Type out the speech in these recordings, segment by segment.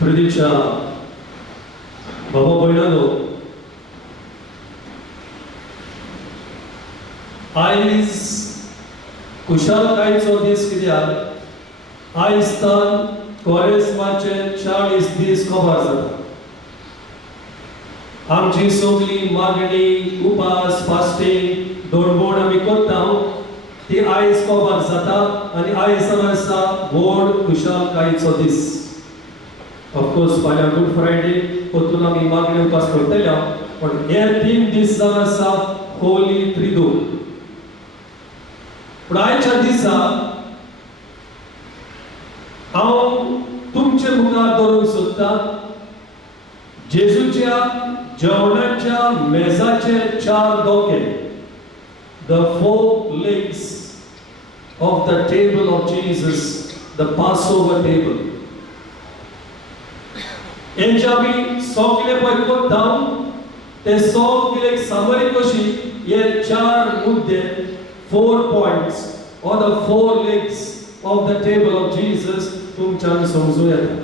प्रदीक्षा बाबा भयणानो आयज कुशलकायेचो दीस कित्याक आयज तान क्वरेस्माचे 40 दीस कवर जाता. आमची सगळी मागणी उपास फास्टिंग दोडबोड आमी करता ती आयज कवर जाता आनी आयज आसा व्हड कुशलकायेचो दीस. ऑफकोर्स फाल्यां गुड फ्रायडे परतून आमी मागणी उपास करतले पण हे 3 दीस जावन आसा होली त्रिदूक. पण आयच्या दिसा हांव तुमचे मुखार दवरूंक सोदतां जेजूच्या जेवणाच्या मेजाचे 4 दोके, the 4 legs of the table of Jesus, the Passover table. हेंचे आमी सगळे पळय करता ते सगळे समरी कशी हे 4 मुद्दे 4 points or the 4 legs of the table of Jesus तुमच्यान समजूं येता.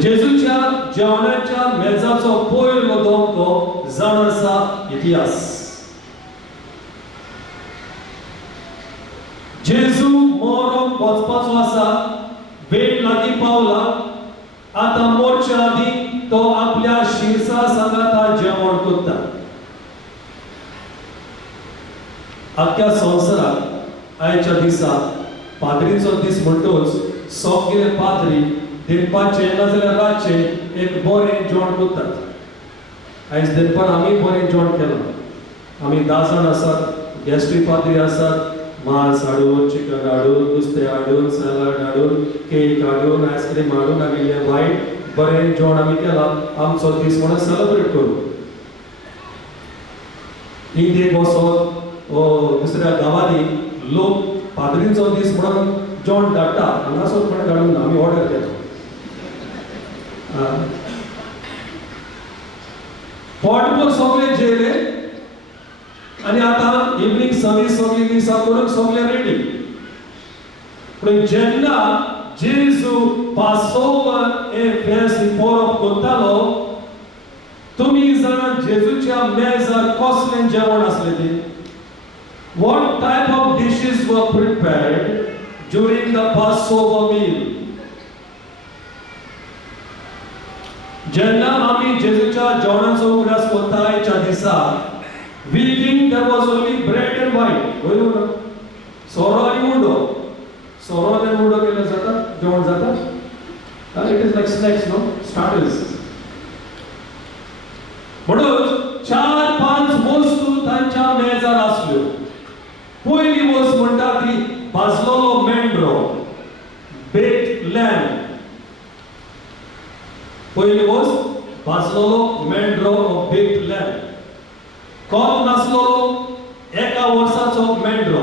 जेजूच्या जेवणाच्या मेजाचो पयलो दोको जाण आसा इतिहास. जेजू मरोंक वचपाचो आसा, वेळ लागीं पावला. आतां मोरच्या आदीं तो आपल्या शिरसा सांगाता जेवण करता. आख्या संवसाराक आयच्या दिसा पाद्रीचो दीस म्हणटच सगळे पाद्री दिनपाचे नाजाल्यार रातचे एक बरें जेवण करतात. आयज दनपार आमी बरें जेवण केलां. आमी 10 जाण आसात, गॅस्ट्री पाद्री आसात. मांस हाडून, चिकन हाडून, नुस्तें हाडून, सॅलड हाडून, केक हाडून, आयस्क्रीम हाडून आमी हें वायट बरें जेवण आमी केलां. आमचो दीस म्हणून सेलेब्रेट करूं. इंडियेक वचोन दुसऱ्या गांवांनी लोक पाद्रीचो दीस म्हणून जेवण धाडटा. हांगासर कोणें धाडूंक ना, आमी ऑर्डर केला. पोटभर सगळे जेले आनी आतां इवनिंग सर्वीस सगळी दिसा करून सगळे रेडी. पूण जेन्ना जेजू पासोवर हे फेस्त परब करतालो तुमी जाणा जेजूच्या मेजार कसलें जेवण आसलें तें. What type of dishes were prepared during the Passover meal? जेन्ना आमी जेजूच्या जेवणाचो उगडास करता आयच्या दिसा we think there was only bread and wine. होय न्हू? सोरो आनी मुंडो. सोरो आनी मुंडो केलें जाता जेवण जाता. It is like snacks, no? Starters. म्हणून 4-5 वस्तू तांच्या मेजार आसल्यो. पयली वस्त म्हणटा ती भाजलेलो मेंढरो, baked lamb. पयली वस्त भाजलेलो मेंढरो baked lamb. कोण नासलो एका वर्साचो मेंढरो.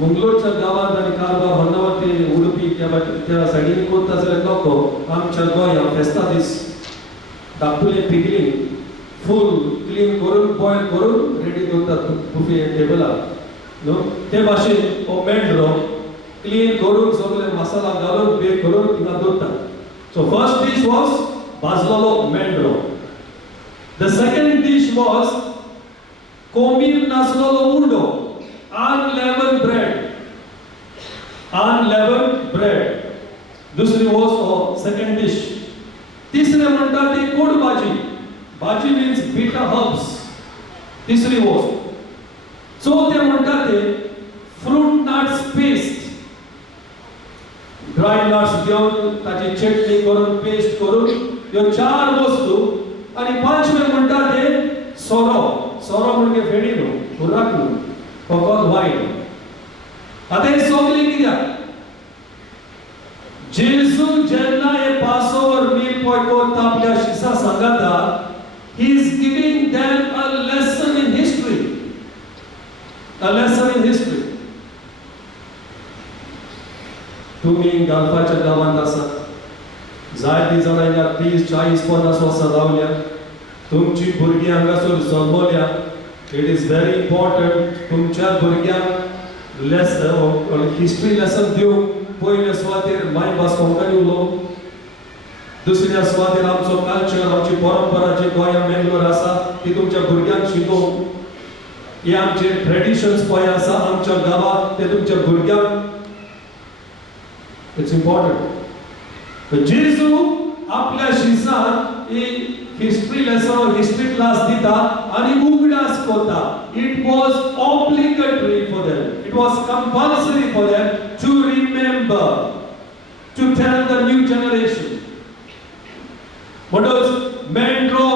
मंगलोरच्या गांवांत आनी कारवार होन्नावती उडुपी त्या सायडीन करता जाल्यार नको आमच्या गोंयांत फेस्ता दीस धाकटुलें पिकलींग फूल क्लीन करून बॉयल करून रेडी करतात बुफे टेबलार न्हू. ते भाशेन हो मेंढरो क्लीन करून सगळे मसाला घालून बेक करून थिंगा दवरतात. सो फर्स्ट डिश वॉज भाजलेलो मेंढरो. The second dish was कोमीर नासलेलो मुंडो, unleavened bread. Unleavened bread. दुसरी वस्त second dish. तिसरे म्हणटा ती गोड भाजी. भाजी means bitter herbs. तिसरी वस्त. चौथे म्हणटा ते fruit nuts paste. Dry nuts घेवन ताची चटणी करून पेस्ट करून ह्यो 4 वस्तू. आणि 5वे म्हणटा ते सोरो. सोरो म्हणजे फेणी न्हू, खुराक न्हू, फकत वायन. आतां हे सगळें कित्याक? जेजू जेन्ना हे पासोवर मील पळय करता आपल्या शिसा सांगाता he is giving them a lesson in history. A lesson in history. तुमी गालफाच्या गांवांत आसात. जायतीं जाणां हिंगा 30-40-50 वर्सां रावल्या. तुमची भुरगीं हांगासर जल्मल्या. इट इज व्हेरी इम्पॉर्टंट तुमच्या भुरग्यांक हिस्ट्री लेसन दिवं पयल्या सुवातेर माय भास कोंकणी उलोवं, दुसऱ्या सुवातेर आमचो कल्चर, आमची परंपरा जी गोंया मेंगलोर आसा ती तुमच्या भुरग्यांक शिकोवं, हे आमचे ट्रेडिशन्स पळय आसा आमच्या गांवांत ते तुमच्या भुरग्यांक, इट्स इम्पॉर्टंट. जेजू आपल्या शिष्यांक एक हिस्ट्री लेसन, हिस्ट्री क्लास दिता आणि उगडास कोता. It was obligatory for them, it was compulsory for them to remember, to tell the new generation. म्हणटच मेंढरो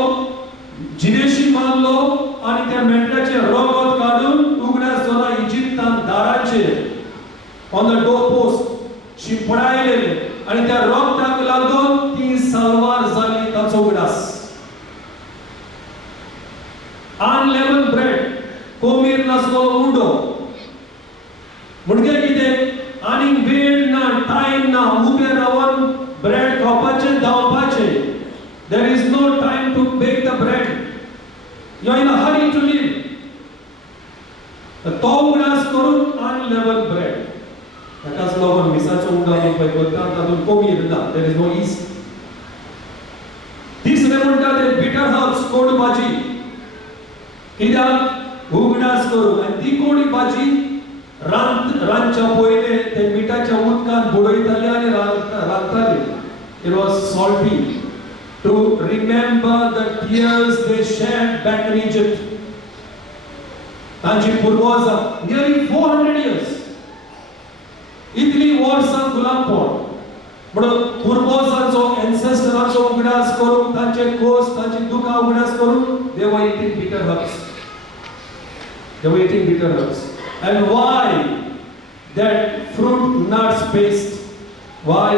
जिनेशी मारलो आणि त्या मेंढराचे रगत काढून उगड्यास जोरा इजिप्तान दाराचेर ऑन द डोर पोस्ट शिंपडायलेले आणि त्या रगताक लागून ती सालवार जाली ताचो उगडास. अनलेवन ब्रेड, कोमीर नासलो उंडो, म्हणजे कितें आनी वेळ ना, टाइम ना, उबे रावन ब्रेड खावपाचे, धांवपाचे. There is no time to bake the bread. You are in a hurry to live. तो उगडास करून unleavened bread. ताकाच लागून मिसाचो उगडास पळय करता तातूंत कोमीर ना, there is no yeast. तिसरें म्हणटा ते bitter herbs, कोड भाजी. कित्याक उगडास करून आनी ती कोडी भाजी रांदच्या पयले ते मिठाच्या उदकांत बुडयताले आनी रांदताले. It was salty to remember the tears they shed back in Egypt. तांची पुर्वजां nearly 400 years इतली वर्सां गुलामपण म्हणून पुर्वजांचो एन्सेस्टरांचो उगडास करून तांचे कोस, तांची दुखां उगडास करून they were eating bitter herbs. They were eating bitter herbs. And why that fruit nuts paste? Why?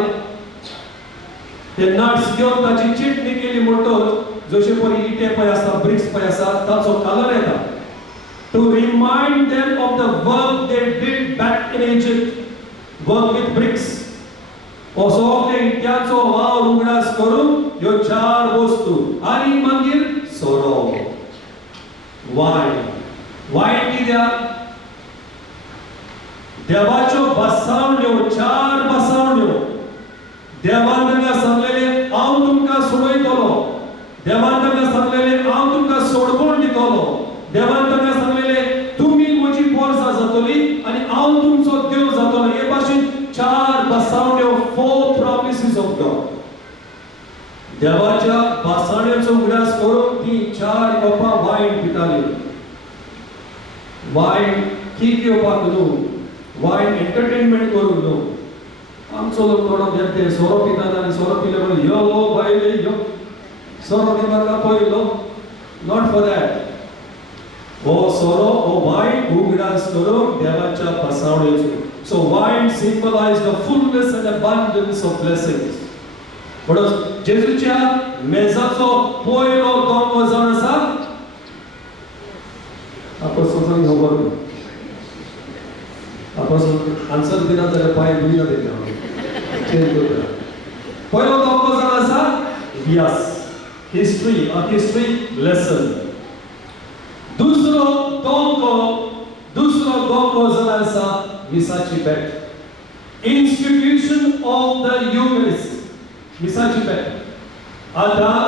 ते nuts घेवन ताची चिटणी केली म्हणटच जशे परी इटे पळय आसा, ब्रिक्स पळय आसा, ताचो कलर येता. To remind them of the work they did back in Egypt, work with bricks. सगळे इट्याचो वावर उगडास करून ह्यो 4 वस्तू आनी मागीर सोरो. वायन कित्याक? देवाच्यो बसावण्यो, 4 बसावण्यो. देवान तांकां सांगलेले हांव तुमकां सोडयतलो, देवान तांकां सांगलेले हांव तुमकां सोडवण दितलो, देवान तांकां सांगलेले तुमी म्हजी पोरसां जातली आनी हांव तुमचो देव जातलो. हे भाशेन 4 बसावण्यो, 4 promises of God. देवाच्या बसावण्यांचो उगडास करून ती 4 कोपां वायन पिताली. वायन किक येवपाक न्हू, वायन एंटरटेनमेंट करूंक न्हू. आमचो लोक थोडो देते सोरो पितात आनी सोरो पिले म्हणून यो बायले यो सोरो दिवपाक पयलो. Not for that. हो सोरो, हो वायन उगडास करून देवाच्या बसावणेचो. So wine symbolize the fullness and abundance of blessings. म्हणून जेजूच्या मेजाचो पयलो दोंगो जावन आसा आपोस्तलांक खबर. आपोस्तल आन्सर दिना जाल्यार पांय दिना तेका चेंज करता. पयलो दोंगो जावन आसा yes history, a history lesson. दुसरो दोंगो जावन आसा मिसाची भेट, इंस्टिट्यूशन ऑफ द युकरिस्ट. मिसाची भेट. आतां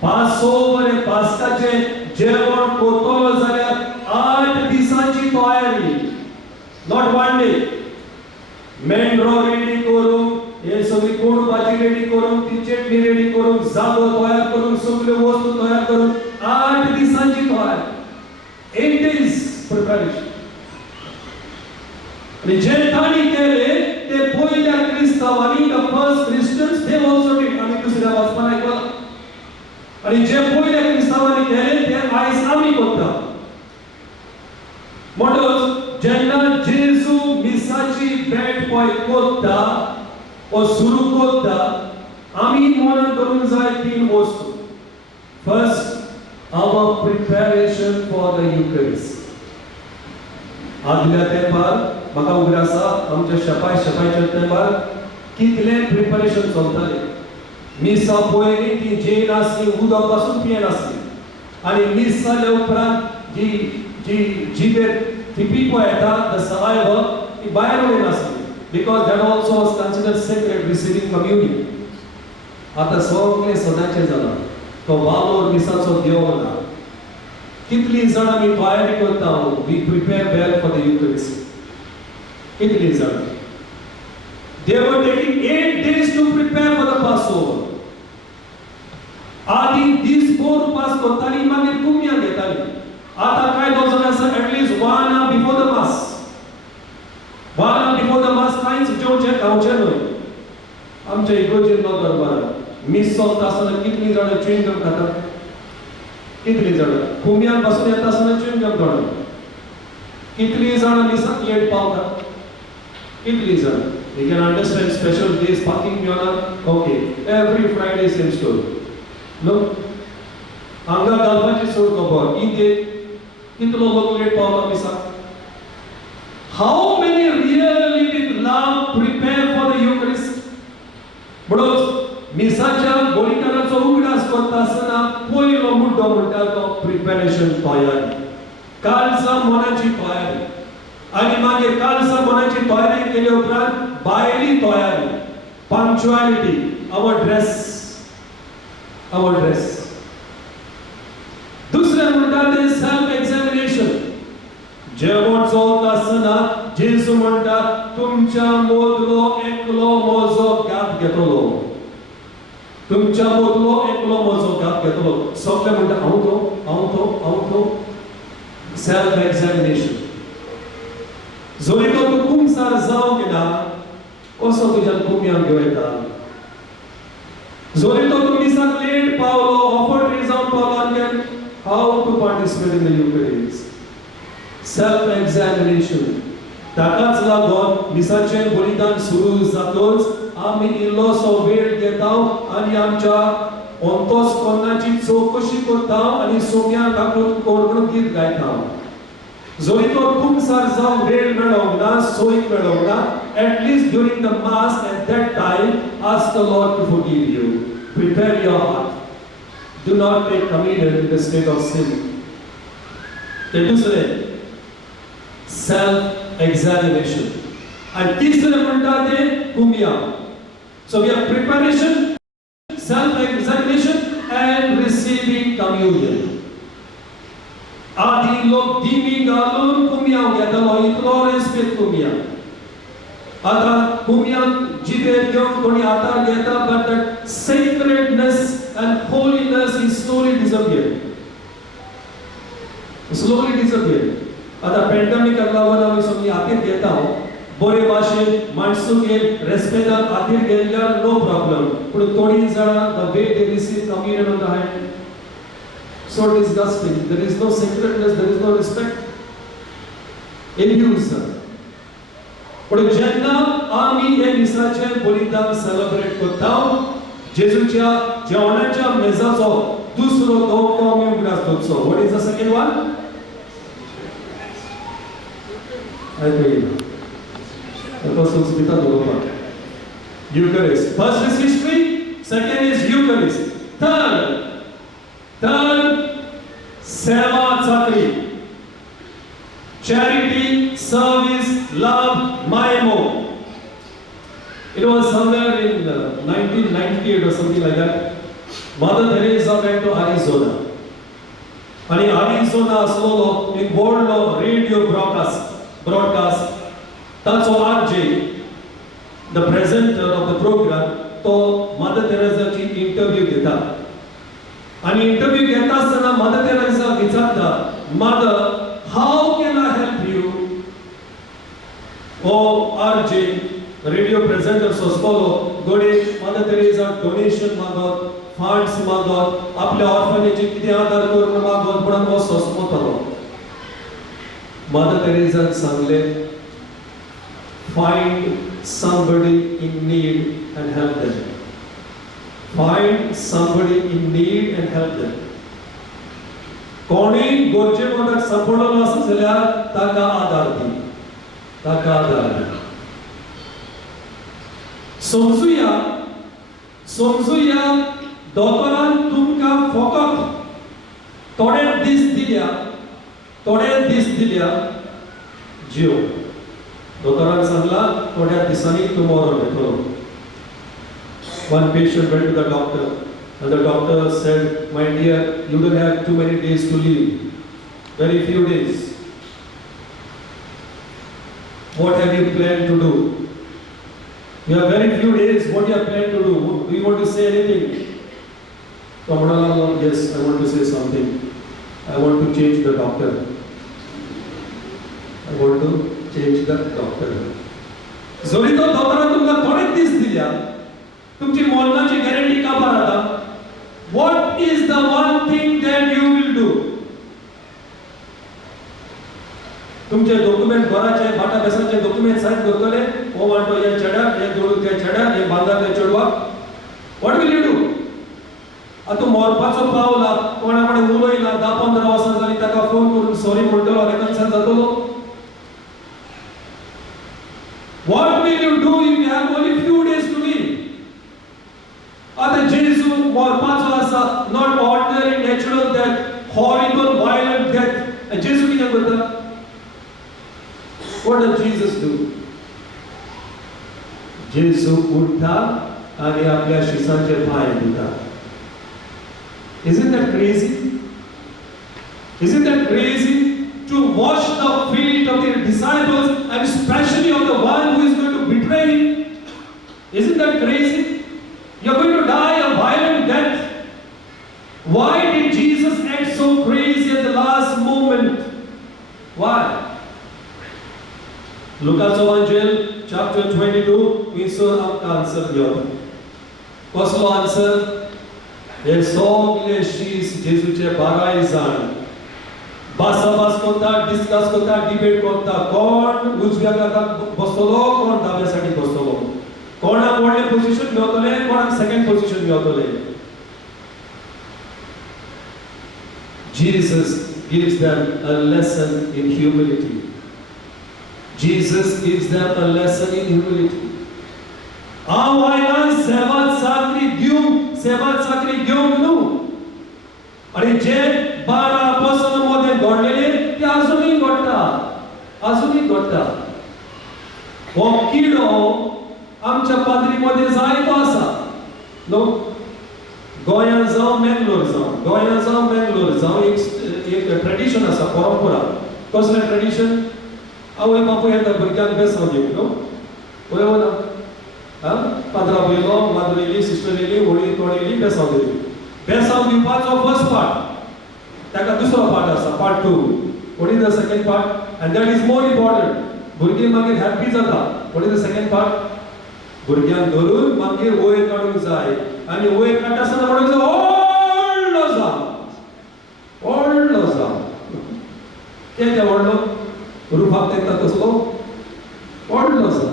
पासोवर पास्काचे जेवण करतलो जाल्यार 8 दिसांची तयारी, नॉट 1 डे. मेंढरो रेडी करून, हे सगळी कोड भाजी रेडी करून, ती चटणी रेडी करून, जागो तयार करून, सगळ्यो वस्तू तयार करून 8 दिसांची तयारी. 8 days प्रिपरेशन. आणि जे ताणी केले ते पयल्या क्रिस्तावांनी, the first Christians, they also did. आमी दुसऱ्या वाचपान आयकला. आणि जे पयल्या क्रिस्तावांनी केले ते आयज आमी करता. म्हणटच जेन्ना जेजू मिसाची भेट पळय करता वा सुरू करता, आमी मनान करूंक जाय 3 वस्तू. First, our preparation for the Eucharist. आदल्या तेंपार म्हाका उगड आसा आमच्या शेपायच्या तेंपार कितले प्रिपरेशन चलताले. मिसा पयलीं ती जेल आसली, उदक पासून पियेन आसली. आनी मिस जाल्या उपरांत जी जिबेर people the saliva, because that also was considered sacred, receiving communion. Ata सगळे सदांचे जाला तो वालोर मिसाचो देवला कितली जण आमी तयारी करता we prepare well for the Eucharist कितली जण they were taking 8 days to prepare for the Passover. आधी दीस फोर उपास करताली मागीर कुमियां घेताली आता काय दोन आसा at least 1 hour before the mass 1 hour before the mass कांयच जेवचे खावचे न्हय आमच्या इगोर्जीन नो दरबार मिस चलता आसतना कितली जण च्युइंग गम खातात कितली जण कुमियां पासून येता आसतना च्युइंग गम खातात कितली जण मिसाक लेट पावतात कितली जण you can understand special days parking beyond okay every Friday same story no anga galvachi soड खबर ide कितलो लोक लेट पावता मिसाक how many really with love prepare for the Eucharist म्हणून मिसाच्या गोलिकाराचो उगडास करता आसतना पयलो मुद्दो म्हणटा तो प्रिपरेशन तयारी कालचा मनाची तयारी आणि मागीर कालचा मनाची तयारी केले उपरांत भायली तयारी पंक्चुअलिटी our dress दुसरे म्हणटा ते सेल्फ एक्झामिनेशन जेवण चलता आसतना जेजू म्हणटा तुमच्या मोदलो एकलो मोजो घात घेतलो तुमच्या मोदलो एकलो मोजो घात घेतलो सगळे म्हणटा हांव तो सेल्फ एक्झामिनेशन जोरी तो तू कुमसार जावं गेला कसो तुज्यान कुमियां घेवन येता जोरी तो तू मिसाक लेट पावलो ऑफर ट्री जावन पावलो आनी how to participate in the Eucharist self examination ताकाच लागोन मिसाचें बलिदान सुरू जातच आमी इल्लोसो वेळ घेता आनी आमच्या अंतस्करणाची चवकशी करता आनी सोम्या दाखोवन कोण गीत गायता जोरी तो कुमसार जावन वेळ मेळोंक ना सोयीक मेळोंक ना at least during the mass at that time ask the Lord to forgive you prepare your heart do not take communion in the state of sin ते दुसरे self examination and तिसरे म्हणटा ते कुमियां so we have preparation self examination and receiving communion आधी लोक दिमी घालून कुमियां घेतालो इतलो रेस्पेक्ट कुमियां आता कुमियां जिबेर घेवन कोणी आतार घेता but that sacredness and holiness is slowly disappeared आता पॅन्डेमिकाक लागून आमी सगळी हातीर घेता बरे भाशेन माणसूके रेस्पेक्टान हातीर घेतल्यार नो प्रॉब्लेम पूण थोडी जाणां the way they receive communion on the hand so disgusting there is no sacredness there is no respect illusion पण जेन्ना आमी हे मिसाचे बलिदान सेलिब्रेट करता जेजूच्या जेवणाच्या मेजाचो दुसरो धोको आमी उगडास करचो what is the second one I tell you the apostles bita dopa Eucharist first is history second is Eucharist third seva chakri charity service love maimo it was somewhere in 1998 or something like that Mother Teresa went to Arizona and in Arizona aslo in world radio broadcast that's RJ the presenter of the program to Mother Teresa ची interview घेता आणि interview घेता असताना Mother Teresa विचारता Mother how can I help you ओ RJ radio presenter सोस्पोलो गोडे Mother Teresa donation मागत फंड्स मागत आपल्या ऑर्फनेजी किती आधार करून मागत म्हणून वो सोस्पोतलो मदर तेरेसा सांगले find somebody in need and help them find somebody in need and help them कोणी गोरजे कोणाक सांपडलो आसा जाल्यार ताका आदार दी समजुया दोतोरान तुमकां फकत थोडे दीस दिल्या जियो. दोतोरान सांगला थोड्या दिसांनी टुमॉरो येतलो. One patient went to the doctor and the doctor said, "My dear, you don't have too many days to live. Very few days. What have you planned to do? You have very few days. What you have planned to do? Do you want to say anything?" So yes, I want to say something. I want to change the doctor. I want to change the doctor. जरी तो डॉक्टरान तुमका थोडेच दीस दिल्या, तुमची मोलनाची guarantee का भरता? What is the one thing that you will do? तुमचे document भराचे, बाटा बेसाचे document sign करतले, ओ वांटो या चढा, या दोडू त्या चढा, या बांधा त्या चढवा. What will you do? आता मोरपाचो पावला, कोणाकडे उलोयला, 10-15 वर्सां जाली ताका फोन करून सॉरी म्हणटलो, रेकन्साइल जातलो. What will you do if you have only few days to live? आता जेसू मोरपाचो आसा, not ordinary natural death, horrible violent death. जेसू कितें करता? What does Jesus do? जेसू उठता आणि आपल्या शिसांचे पाय धुता. Isn't that crazy? Isn't that crazy to wash the feet of the disciples and especially of the one who is going to betray him? Isn't that crazy? You're going to die a violent death. Why did Jesus act so crazy at the last moment? Why? Lucas Evangel chapter 22 we saw the answer here. कसलो answer? हे सगळे शीस जेजूचे 12 जाण बासाबास कोणता, discuss कोणता, debate कोणता, कोण उजव्या काकाक बसतलो, कोण दाव्यासाठी बसतलो, कोणाक व्हडले पोझिशन मेळतले, कोणाक सेकंड पोझिशन मेळतले. Jesus gives them a lesson in humility. Jesus gives them a lesson in humility. आवायला सेवात साखरी घेऊन न्हू. आणि जे 12 अपोस्तलां मध्ये घडलेले ते अजूनही घडटा. हो किडो आमच्या पाद्रीमध्ये जायतो आसा न्हू. गोंयांत जावं मेंगलोर जावं एक ट्रेडिशन आसा, परंपरा. कसलें ट्रेडिशन? आवय बापूय येता भुरग्यांक बेसांव दिवंक न्हू. पळय ना, पाद्रा पयलो, माद्र येयली, सिस्टर येयली, व्हडली तोड येयली, बेसांव दिली. बेसांव दिवपाचो फर्स्ट पार्ट, ताका दुसरो पार्ट आसा, part 2. What is the second part? And that is more important. भुरगीं मागीर हॅपी जाता. What is the second part? भुरग्यांक धरून मागीर वयर काडूंक जाय. आनी वयर काडटा आसतना म्हणूंक जाय, व्हडलो जा. कितें व्हडलो? रुफाक तेंकता तसलो व्हडलो जा.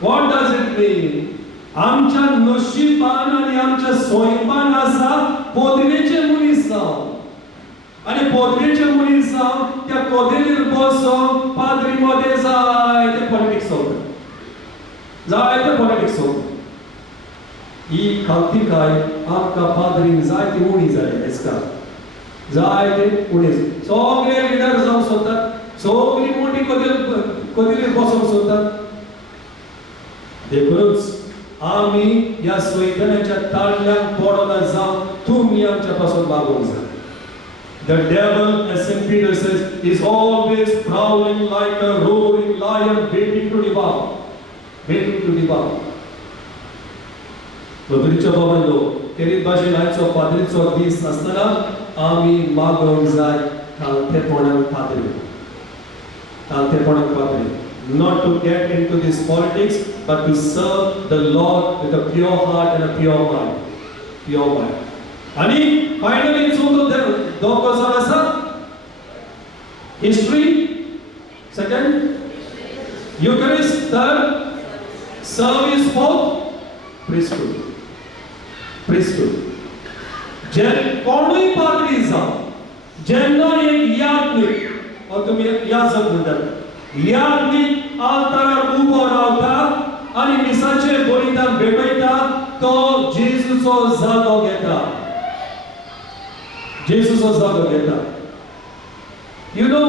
What does it mean? आमच्या नशिबान आणि आमच्या सोयीबान आसा पोदरेचे मनीस जावं. आणि पोदरेचे मनीस जावं त्या कोदेलीर बसोन पाद्री मध्ये जाय ते पॉलिटिक्स होता. ही खालतीकाय आमकां पाद्रीक जाय ती उणी जाय एसका. जाय ते उणी. सगळे लिडर जावंक सोदतात, सगळी मोठी कोदेलीर बसोंक सोदतात. देखूनच आम्ही या सैतानाच्या ताळ्यांत पडोना जावं तुमी आमच्या पासून मागूंक जाय. The devil, as St. Peter says, is always prowling like a roaring lion, waiting to devour. Padricho बाबांनो, तेरीत भाशेन आयचो पाद्रीचो दीस आसतना आमी मागोवंक जाय थालतेपणान पाद्री. Not to get into this politics, but to serve the Lord with a pure heart and a pure mind. आणि finally दोन गजाल आसा. History, second, Eucharist, third, service, fourth, priesthood. जे कोणूय पाद्री जावं, जेन्ना एक याज्ञिक, वा तुमी याजक म्हणटात, याज्ञिक आल्तारार उबो रावता आणि मिसाचे बलिदान भेटयता, तो जेजूचो जागो घेता. You know,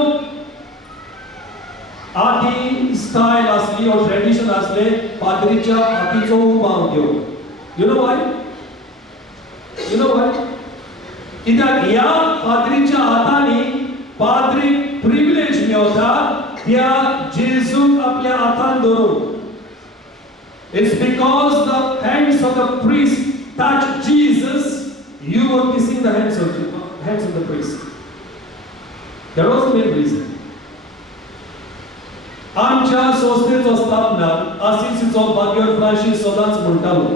आधी स्टाईल असली और ट्रेडिशन असले पाद्रीच्या हातीचो उबाव घेवन. You know why? कित्याक ह्या पाद्रीच्या हातांनी पाद्री प्रिविलेज मेळटा त्या जेजूक आपल्या हातान धरून. It's because the hands of the priest touched Jesus, you were kissing the hands of the priest. That was the main reason. आमच्या संस्थेचो स्थापनाक आसिसीचो भाग्यवान फ्रांसीस सदांच म्हणटालो,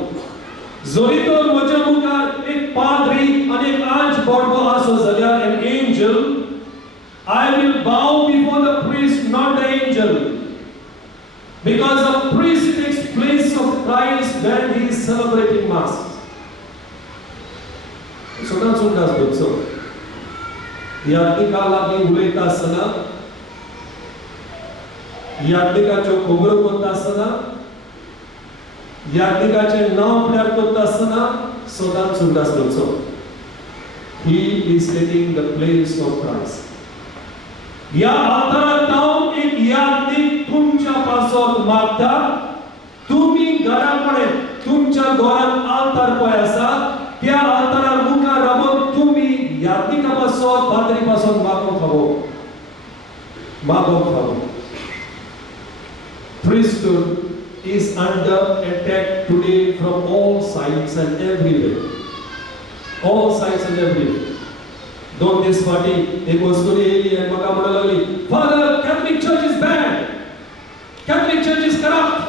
जरी तर म्हज्या मुखार एक पाद्री आनी एक आर्चबॉडगो आसत जाल्यार an angel, I will bow before the priest, not the angel. Because the priest takes place of Christ when he is celebrating Mass. So that's what does good. So, याज्ञिका लागीं उलयता आसतना, याज्ञिकाच्यो खबरो करता आसतना, याज्ञिकाचें नांव म्हळ्यार करता आसतना सदांच सुद्दां आसलो. He is taking the place of Christ. या आल्तारांत हांव एक याज्ञिक तुमच्या पासत मागता. तुम्ही घराकडे तुमच्या घरांत आल्तार पळय आसा त्या आल्तारा मुखार रावन तुम्ही याज्ञिका पासत पाद्री पासत मागोवंक फावो. Priesthood is under attack today from all sides and everywhere. All sides and everywhere. दोन दिस फाटी एक वस्तुरी येयली आनी म्हाका म्हणूंक लागली, Father, Catholic Church is bad. Catholic Church is corrupt.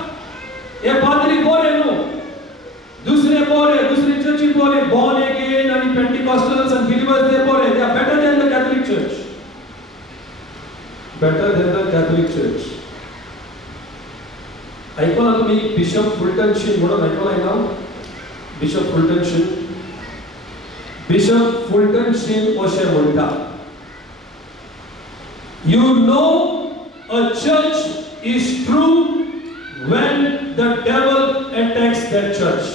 हे पाद्री बरे न्हू, दुसरे बरे, दुसरे चर्ची बरे, born again and Pentecostals and believers they bore, they are better than the Catholic Church. Better than the Catholic Church. ऐकला तुम्ही बिशप फुलटनशीन म्हणून ऐकलाय ना? बिशप फुलटनशीन. बिशप फुलटनशीन अशें म्हणटा, You know a church is true when the devil attacks that church.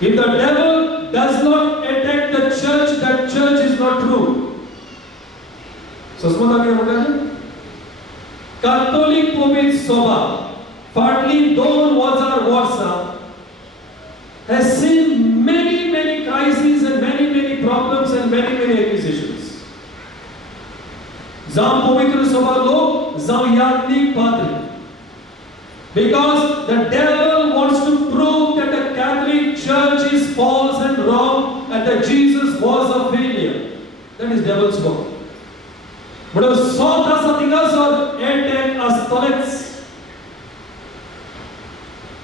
If the devil does not attack the church, that church is not true. सस्मता कितें म्हणटा? Catholic पवित्र सभा फाटली 2000 वर्सां has seen many crises and many problems and many accusations. जावं पवित्र सभा लोक जावं याज्ञिक पाद्री. Because the devil wants to prove that the Catholic Church is false and wrong and that Jesus was a failure. That is devil's work. But if sort of something else or attack us toilets,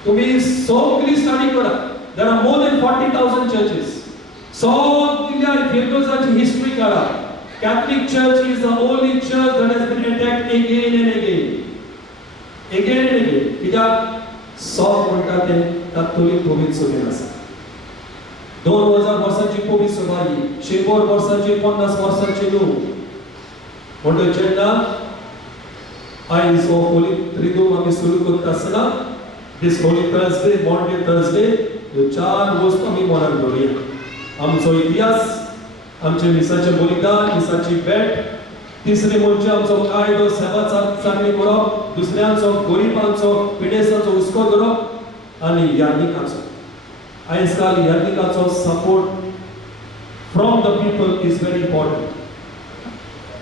तुम्ही सगळी study करा. There are more than 40,000 churches. सगळ्या फेलोजाची history करा. Catholic Church is the only church that has been attacked again and again. कित्याक सॉफ म्हणटा ते Catholic पवित्र सभेन आसा. 2000 वर्सांची पवित्र सभा ही 100 वर्सांची 50 वर्सांची न्हू. म्हणटच जेन्ना आयज हो होली त्रिदूम आमी सुरू करता आसतना दिस होली थर्सडे, मॉन्डे थर्सडे, ह्यो 4 वस्तू आमी मनान दवरया. आमचो इतिहास, आमचे मिसाचें बलिदान, मिसाची भेट, तिसरे म्हणजे आमचो कायदो सेवा चांगली करप, दुसऱ्यांचो गरिबांचो पिडेसांचो हुस्को करप आनी याज्ञिकाचो. आयज काल याज्ञिकाचो support from the people is very important.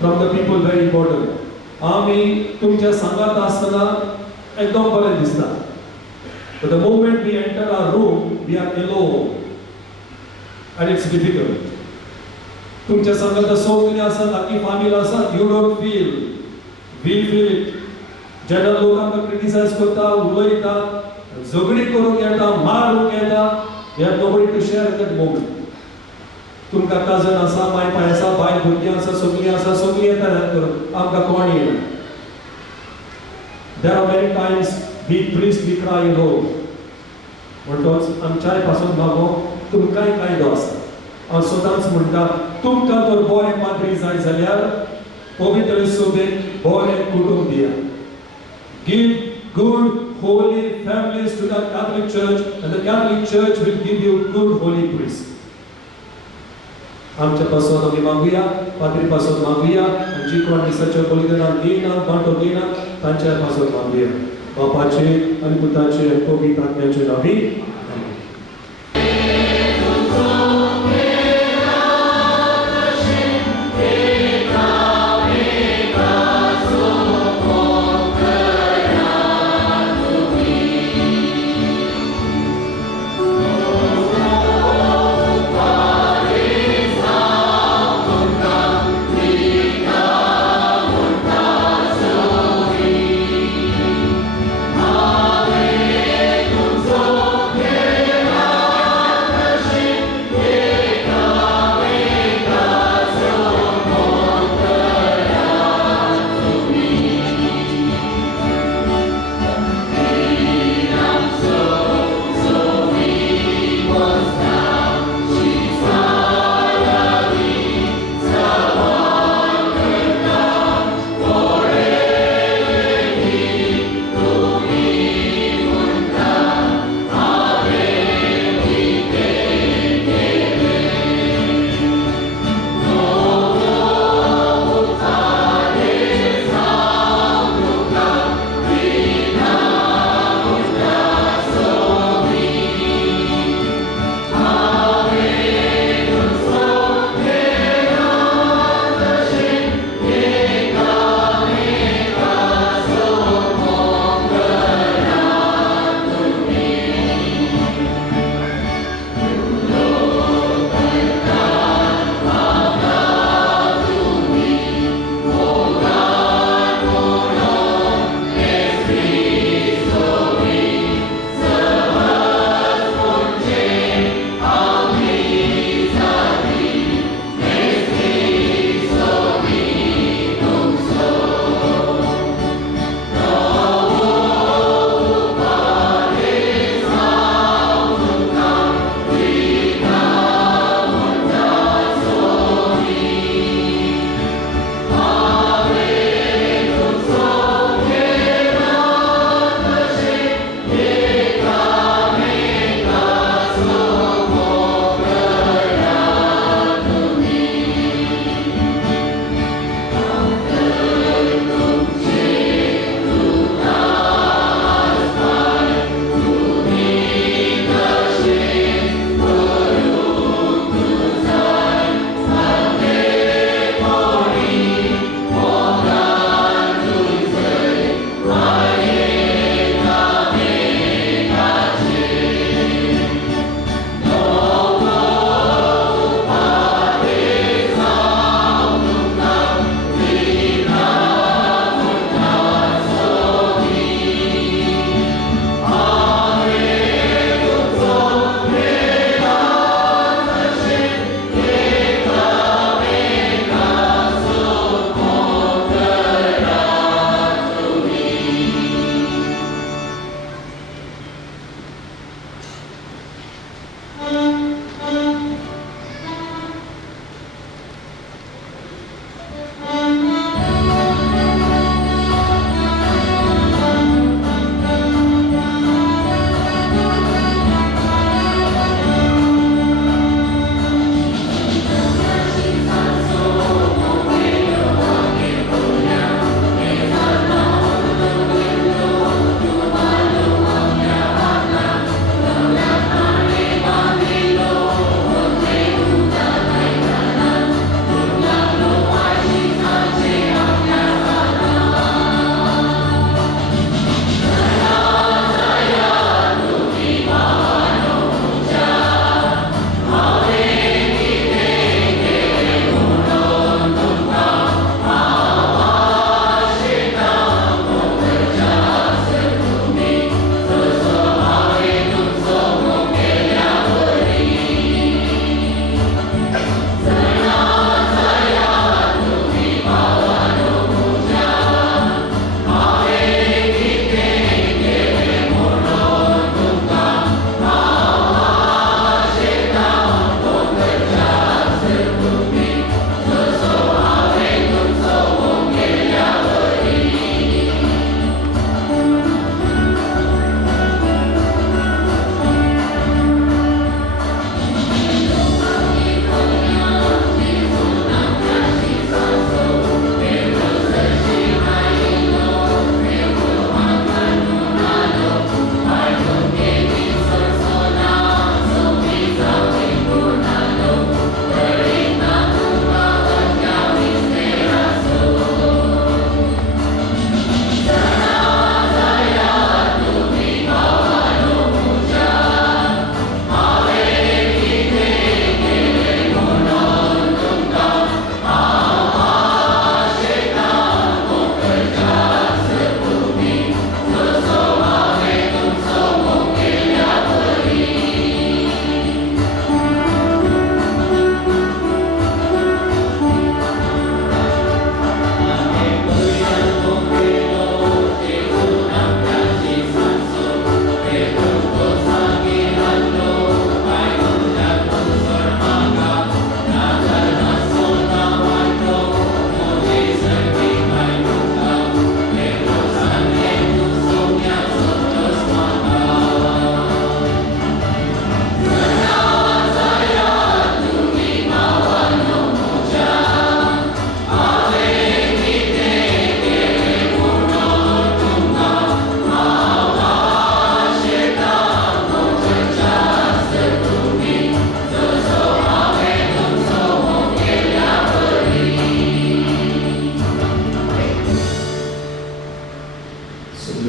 Very important. आमी तुमच्या संगात आसतना एकदम बरें दिसता. But the moment we enter our room, we are alone, and it's difficult. तुमच्या संगात सगळीं आसात, आख्खी फामील आसात, you don't feel. We feel it. जेन्ना लोक आमकां क्रिटिसाइज करता, उलयता, झगडी करूंक येता, मारूंक येता, we have nobody to share at that moment. तुमकां काजन आसा, माय पाय आसा, बाय भुरगीं आसा, सगळीं येता हेल्प करूंक, आमकां कोण येना. There are many times we priest we cry alone. म्हणटोच आमच्याय पासून मागो तुमकांय कायदो आसा. हांव सदांच म्हणटा, तुमकां जर बरें पाद्री जाय जाल्यार पवित्र सभेक बरें कुटूंब दिया. Give good holy families to the Catholic Church and the Catholic Church will give you good holy priests. आमच्यापासून आम्ही मागूया, पात्रीपासून मागूया, आणि जी कोण दिसाच्या बलिदानात येईना वांटो घेईना तांच्यापासून मागूया. बापाचे आणि पुताचे आणि पवित्र आत्म्याचे नावी. Yeah.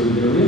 घेऊन